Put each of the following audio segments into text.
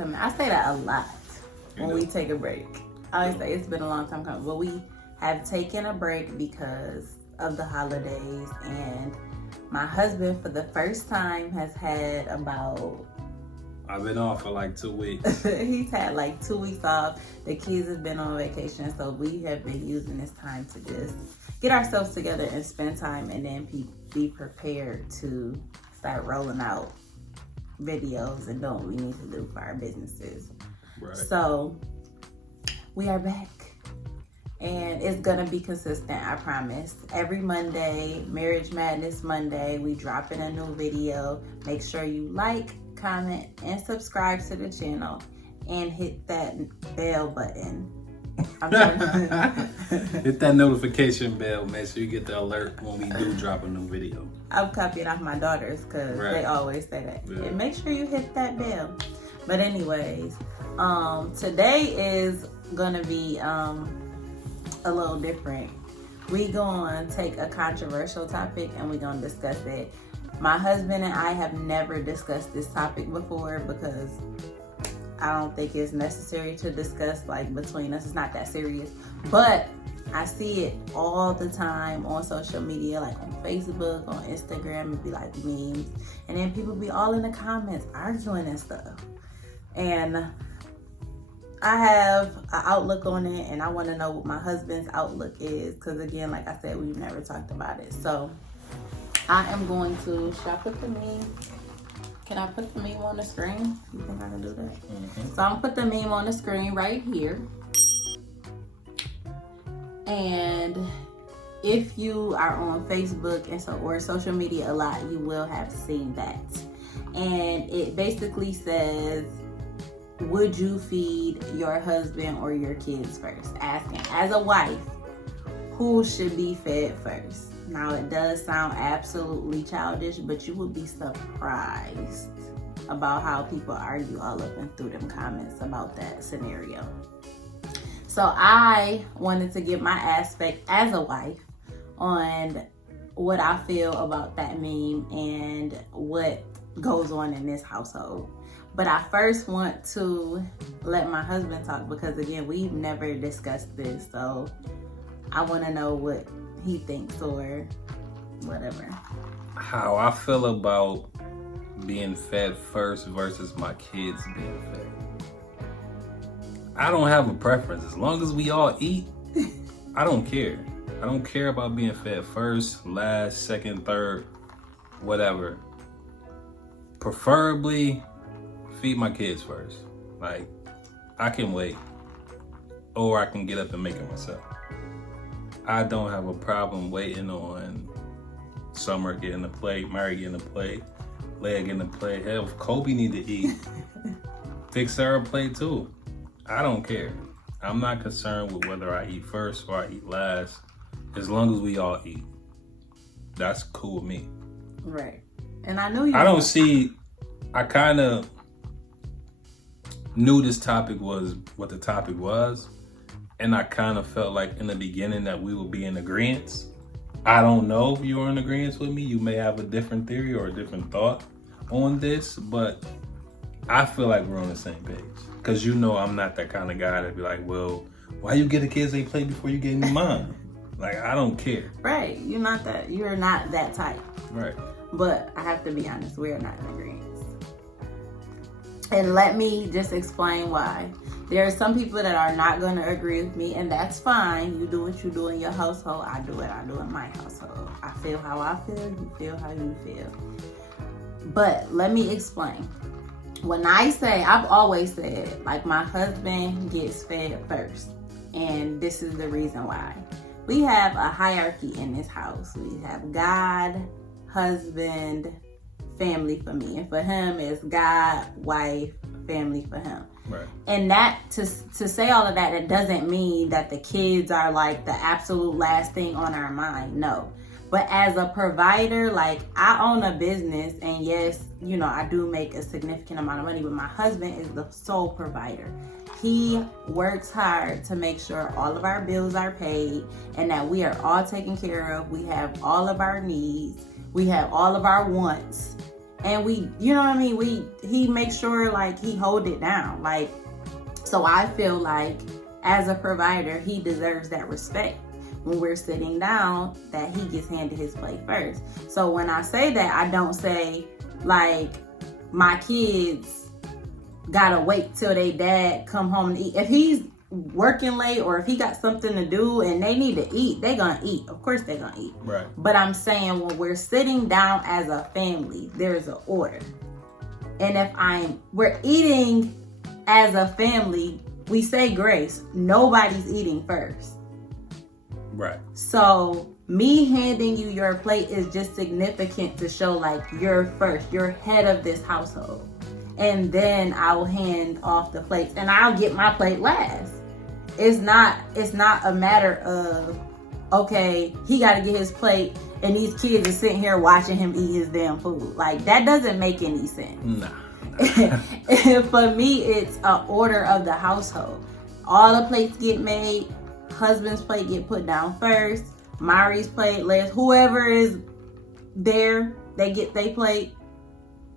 coming. I say that a lot when we take a break. I always say it's been a long time coming. But we have taken a break because of the holidays, and my husband, for the first time, has had about... I've been off for like 2 weeks. He's had like 2 weeks off. The kids have been on vacation, so we have been using this time to just get ourselves together and spend time, and then be prepared to start rolling out videos and doing what we need to do for our businesses. Right. So we are back, and it's gonna be consistent, I promise. Every Monday, Marriage Madness Monday, we drop in a new video. Make sure you like, comment, and subscribe to the channel, and hit that bell button. Hit that notification bell. Make sure you get the alert when we do drop a new video. I'm copying off my daughters because they always say that. Yeah. And make sure you hit that bell. But anyways, today is gonna be a little different. We gonna take a controversial topic and we're gonna discuss it. My husband and I have never discussed this topic before because I don't think it's necessary to discuss like between us. It's not that serious. But I see it all the time on social media, like on Facebook, on Instagram. It'd be like memes. And then people be all in the comments arguing and stuff. And I have an outlook on it, and I want to know what my husband's outlook is. Because again, like I said, we've never talked about it. So I am going to, should I put the meme? Can I put the meme on the screen? You think I can do that? Mm-hmm. So I'm gonna put the meme on the screen right here. And if you are on Facebook and or social media a lot, you will have seen that. And it basically says, would you feed your husband or your kids first? Asking, as a wife, who should be fed first? Now, it does sound absolutely childish, but you would be surprised about how people argue all up and through them comments about that scenario. So I wanted to give my aspect as a wife on what I feel about that meme and what goes on in this household. But I first want to let my husband talk because, again, we've never discussed this. So I want to know what he thinks or whatever. How I feel about being fed first versus my kids being fed. I don't have a preference. As long as we all eat, I don't care. I don't care about being fed first, last, second, third, whatever. Preferably feed my kids first. Like, I can wait. Or I can get up and make it myself. I don't have a problem waiting on Summer getting a plate, Mary getting a plate, Leia getting a plate. Hell, if Kobe need to eat, fix her a plate too. I don't care. I'm not concerned with whether I eat first or I eat last. As long as we all eat. That's cool with me. Right. And I know you. I kind of knew this topic was what the topic was. And I kind of felt like in the beginning that we would be in agreement. I don't know if you're in agreement with me. You may have a different theory or a different thought on this, but I feel like we're on the same page. Because you know I'm not that kind of guy to be like, well, why you get the kids a plate before you get any mine? Like, I don't care. Right. You're not that type. Right. But I have to be honest, we're not in agreement. And let me just explain why. There are some people that are not going to agree with me, and that's fine. You do what you do in your household. I do in my household. I feel how I feel. You feel how you feel. But let me explain. When I say, I've always said, like, my husband gets fed first. And this is the reason why. We have a hierarchy in this house. We have God, husband, family for me. And for him, it's God, wife, family for him. Right. And that, to say all of that, it doesn't mean that the kids are like the absolute last thing on our mind. No. But as a provider, like, I own a business, and yes, you know, I do make a significant amount of money, but my husband is the sole provider. He works hard to make sure all of our bills are paid and that we are all taken care of. We have all of our needs. We have all of our wants. and we, you know what I mean, he makes sure like he hold it down. Like, so I feel like as a provider, he deserves that respect. When we're sitting down, that he gets handed his plate first. So when I say that, I don't say like my kids gotta wait till they dad come home and eat. If he's working late or if he got something to do and they need to eat, they gonna eat. Of course they gonna eat. Right. But I'm saying when we're sitting down as a family, there's an order. And if we're eating as a family, we say grace. Nobody's eating first. Right. So me handing you your plate is just significant to show like you're first, you're head of this household. And then I'll hand off the plates and I'll get my plate last. It's not a matter of, okay, he got to get his plate and these kids are sitting here watching him eat his damn food. Like, that doesn't make any sense. Nah. For me, it's an order of the household. All the plates get made. Husband's plate get put down first. Mari's plate last. Whoever is there, they get their plate.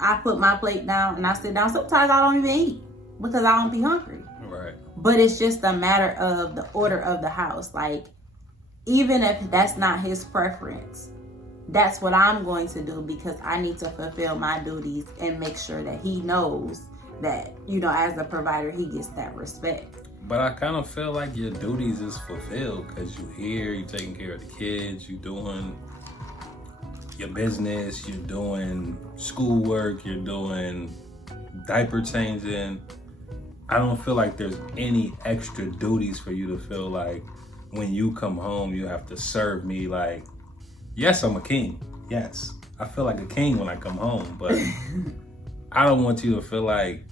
I put my plate down and I sit down. Sometimes I don't even eat because I don't be hungry. Right. But it's just a matter of the order of the house. Like, even if that's not his preference, that's what I'm going to do because I need to fulfill my duties and make sure that he knows that, you know, as a provider, he gets that respect. But I kind of feel like your duties is fulfilled because you here, you taking care of the kids, you doing your business, you're doing schoolwork, you're doing diaper changing. I don't feel like there's any extra duties for you to feel like when you come home, you have to serve me like, yes, I'm a king. Yes, I feel like a king when I come home, but I don't want you to feel like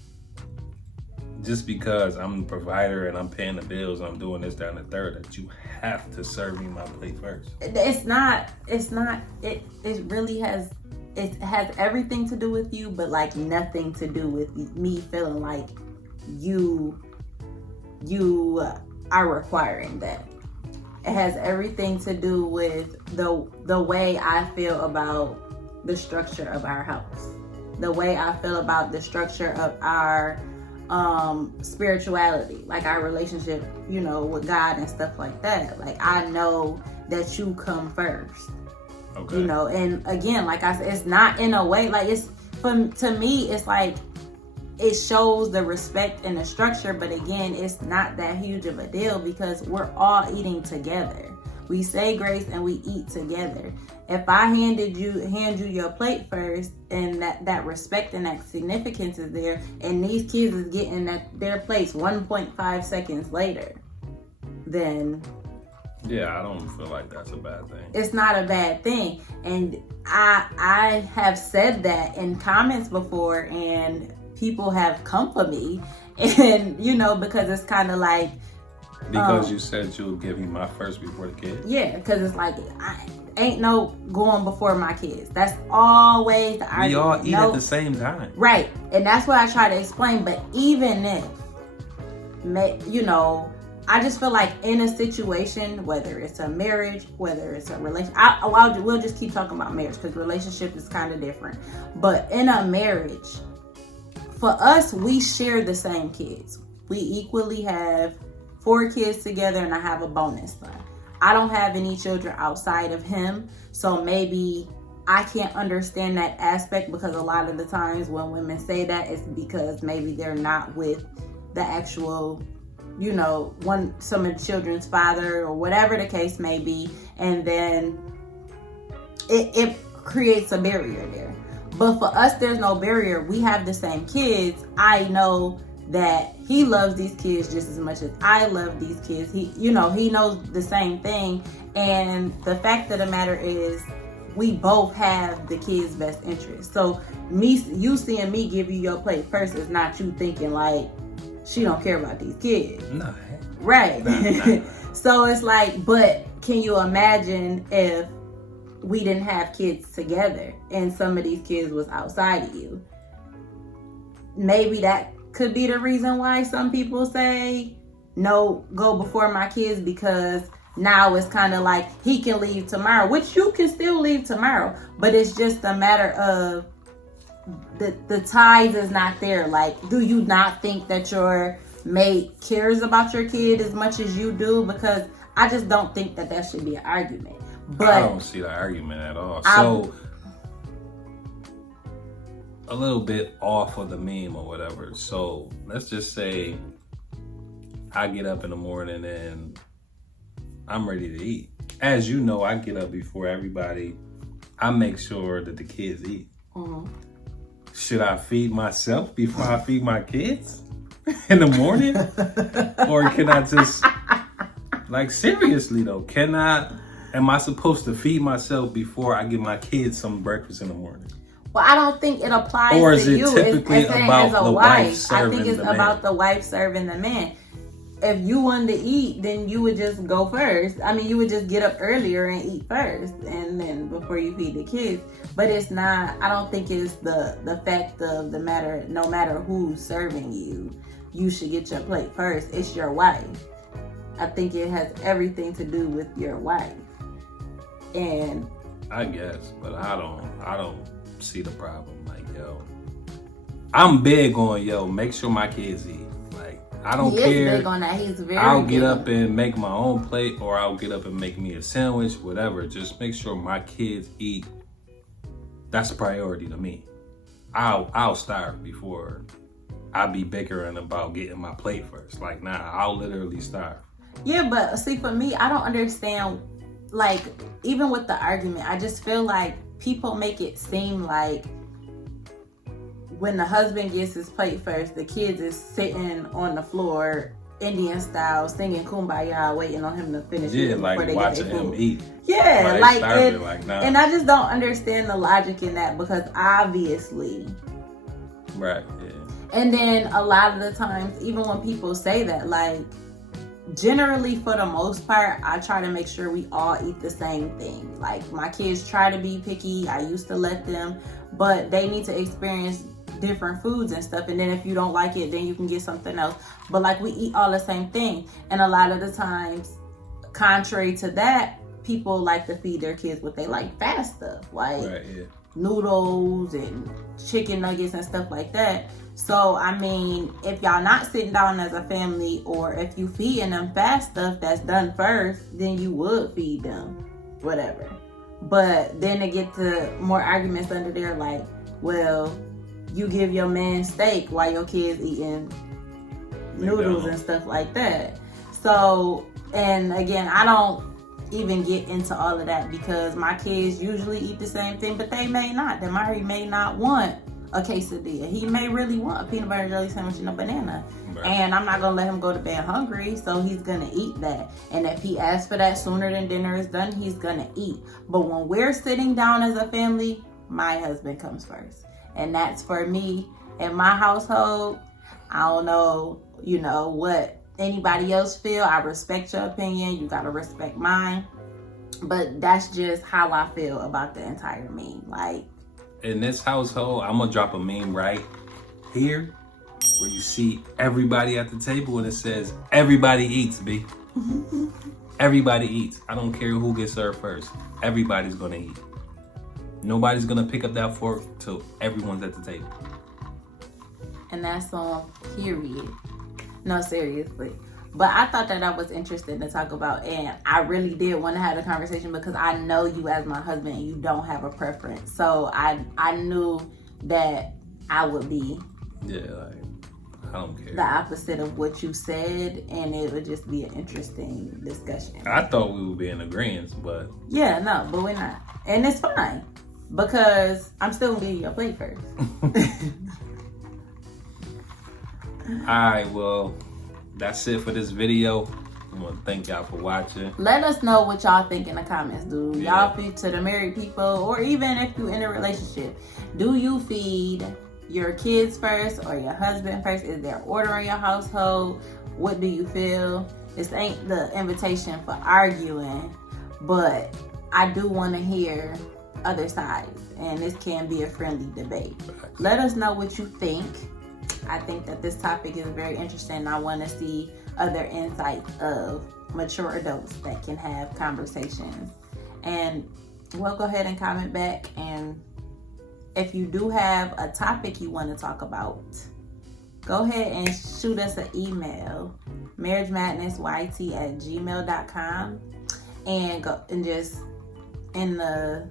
just because I'm the provider and I'm paying the bills, I'm doing this, that, and the third, that you have to serve me my plate first. It really has everything to do with you, but like nothing to do with me feeling like you are requiring that. It has everything to do with the way I feel about the structure of our house, the way I feel about the structure of our spirituality, like our relationship, you know, with God and stuff like that. Like, I know that you come first. Okay. You know, and again, like I said, it's not in a way like to me, it's like it shows the respect and the structure, but again, it's not that huge of a deal because we're all eating together. We say grace and we eat together. If I hand you your plate first, and that respect and that significance is there, and these kids is getting their plates 1.5 seconds later, then yeah, I don't feel like that's a bad thing. It's not a bad thing. And I have said that in comments before, and people have come for me, and you know, because it's kind of like because you said you would give me my first before the kids. Yeah, because it's like ain't no going before my kids. That's always the argument. We all eat at the same time, right? And that's what I try to explain. But even if, you know, I just feel like in a situation, whether it's a marriage, whether it's a relationship, we'll just keep talking about marriage because relationship is kind of different. But in a marriage, for us, we share the same kids. We equally have 4 kids together, and I have a bonus son. I don't have any children outside of him, so maybe I can't understand that aspect, because a lot of the times when women say that, it's because maybe they're not with the actual, you know, some of the children's father or whatever the case may be, and then it creates a barrier there. But for us, there's no barrier. We have the same kids. I know that he loves these kids just as much as I love these kids. He knows the same thing. And the fact of the matter is, we both have the kids' best interest. So you seeing me give you your plate first is not you thinking like she don't care about these kids. No. Right. No. So it's like, but can you imagine if we didn't have kids together and some of these kids was outside of you? Maybe that could be the reason why some people say no, go before my kids, because now it's kind of like he can leave tomorrow, which you can still leave tomorrow, but it's just a matter of the ties is not there. Like, do you not think that your mate cares about your kid as much as you do? Because I just don't think that should be an argument. But I don't see the argument at all. So a little bit off of the meme or whatever. So let's just say I get up in the morning and I'm ready to eat. As you know, I get up before everybody. I make sure that the kids eat. Mm-hmm. Should I feed myself before I feed my kids in the morning? Or can I just, like, seriously though, am I supposed to feed myself before I give my kids some breakfast in the morning? Well, I don't think it applies or is to it you typically as about a the wife. wife serving I think it's the about man. the wife serving the man. If you wanted to eat, then you would just go first. I mean, you would just get up earlier and eat first, and then before you feed the kids. But it's not, I don't think it's the fact of the matter, no matter who's serving you, you should get your plate first. It's your wife. I think it has everything to do with your wife. And I guess, but I don't see the problem. Like, yo, I'm big on, make sure my kids eat. Like, I don't care. He is big on that. He's very I'll big. get up and make my own plate, or I'll get up and make me a sandwich, whatever. Just make sure my kids eat. That's a priority to me. I'll starve before I be bickering about getting my plate first. Like, nah, I'll literally starve. Yeah, but see, for me, I don't understand. Like, even with the argument, I just feel like people make it seem like when the husband gets his plate first, the kids is sitting on the floor, Indian style, singing Kumbaya, waiting on him to finish eating like before they watching get their food. him eat. Yeah, nah. And I just don't understand the logic in that, because obviously. Right, yeah. And then a lot of the times, even when people say that, like, generally, for the most part, I try to make sure we all eat the same thing. Like, my kids try to be picky. I used to let them, but they need to experience different foods and stuff. And then if you don't like it, then you can get something else. But like, we eat all the same thing. And a lot of the times, contrary to that, people like to feed their kids what they like, fast stuff, like noodles and chicken nuggets and stuff like that. So, I mean, if y'all not sitting down as a family, or if you feeding them fast stuff that's done first, then you would feed them whatever. But then they get to more arguments under there, like, well, you give your man steak while your kids eating noodles and stuff like that. So, and again, I don't even get into all of that, because my kids usually eat the same thing, but they may not. Demari may not want a quesadilla. He may really want a peanut butter and jelly sandwich and a banana. Right. And I'm not gonna let him go to bed hungry, so he's gonna eat that. And if he asks for that sooner than dinner is done, he's gonna eat. But when we're sitting down as a family, my husband comes first. And that's for me. In my household, I don't know, what anybody else feel. I respect your opinion. You gotta respect mine. But that's just how I feel about the entire meme. Like, in this household, I'm gonna drop a meme right here where you see everybody at the table and it says, everybody eats, B. Everybody eats. I don't care who gets served first. Everybody's gonna eat. Nobody's gonna pick up that fork till everyone's at the table. And that's on period. No, seriously. But I thought that was interesting to talk about, and I really did want to have a conversation, because I know you as my husband and you don't have a preference. So I knew that I would be I don't care. The opposite of what you said, and it would just be an interesting discussion. I thought we would be in agreement, but yeah, no, but we're not. And it's fine, because I'm still gonna give you your plate first. Alright, well, that's it for this video. I want to thank y'all for watching. Let us know what y'all think in the comments. Do y'all feed to the married people, or even if you're in a relationship, do you feed your kids first or your husband first? Is there order in your household? What do you feel? This ain't the invitation for arguing, but I do want to hear other sides, and this can be a friendly debate. Let us know what you think. I think that this topic is very interesting. I want to see other insights of mature adults that can have conversations. And we'll go ahead and comment back, and if you do have a topic you want to talk about, go ahead and shoot us an email, marriagemadnessyt@gmail.com, and go and just in the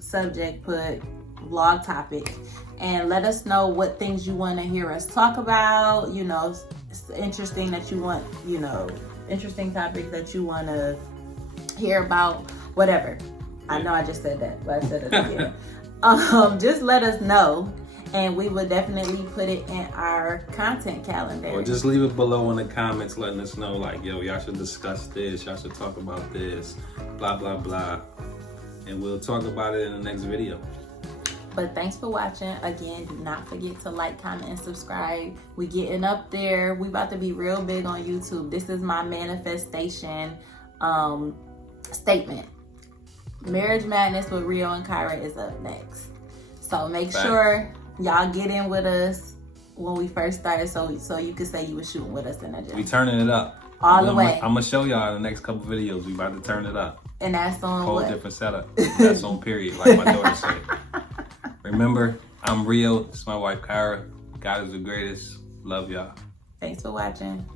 subject put vlog topic, and let us know what things you want to hear us talk about. You know, it's interesting that you want, you know, interesting topics that you want to hear about, whatever. I know I just said that, but I said it again. Just let us know, and we will definitely put it in our content calendar. Or just leave it below in the comments letting us know, like, yo, y'all should discuss this, y'all should talk about this, blah, blah, blah. And we'll talk about it in the next video. But thanks for watching. Again, do not forget to like, comment, and subscribe. We getting up there. We about to be real big on YouTube. This is my manifestation statement. Marriage Madness with Rio and Cara is up next. So make sure y'all get in with us when we first started, so you could say you were shooting with us in the gym. We turning it up. All the way. I'm gonna show y'all in the next couple videos. We about to turn it up. And that's on whole what? Different setup. That's on period, like my daughter said. Remember, I'm Rio. It's my wife, Cara. God is the greatest. Love y'all. Thanks for watching.